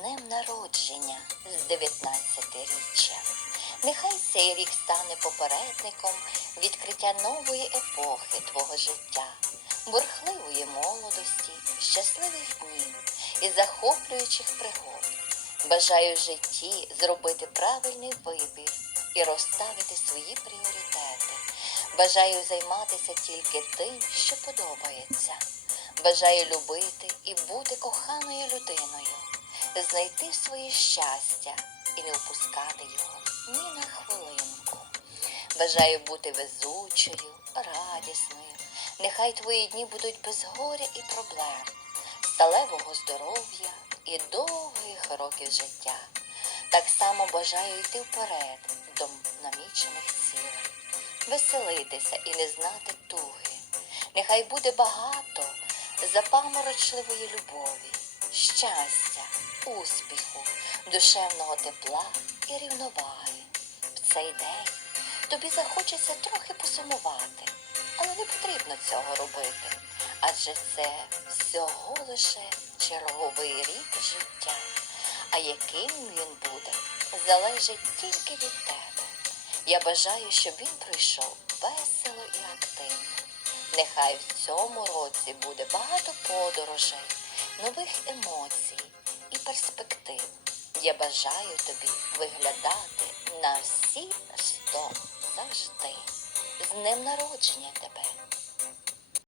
днем народження з 19-річчя. Нехай цей рік стане попередником відкриття нової епохи твого життя, бурхливої молодості, щасливих днів і захоплюючих пригод. Бажаю в житті зробити правильний вибір і розставити свої пріоритети. Бажаю займатися тільки тим, що подобається. Бажаю любити і бути коханою людиною, знайти своє щастя і не впускати його ні на хвилинку. Бажаю бути везучою, радісною. Нехай твої дні будуть без горя і проблем, сталевого здоров'я і довгих років життя. Так само бажаю йти вперед до намічених цілей, веселитися і не знати туги. Нехай буде багато запаморочливої любові, щастя, успіху, душевного тепла і рівноваги. В цей день тобі захочеться трохи посумувати, але не потрібно цього робити, адже це всього лише черговий рік життя. А яким він буде, залежить тільки від тебе. Я бажаю, щоб він пройшов весело і активно. Нехай в цьому році буде багато подорожей, нових емоцій перспектив. Я бажаю тобі виглядати на всі сто завжди. З днем народження тебе!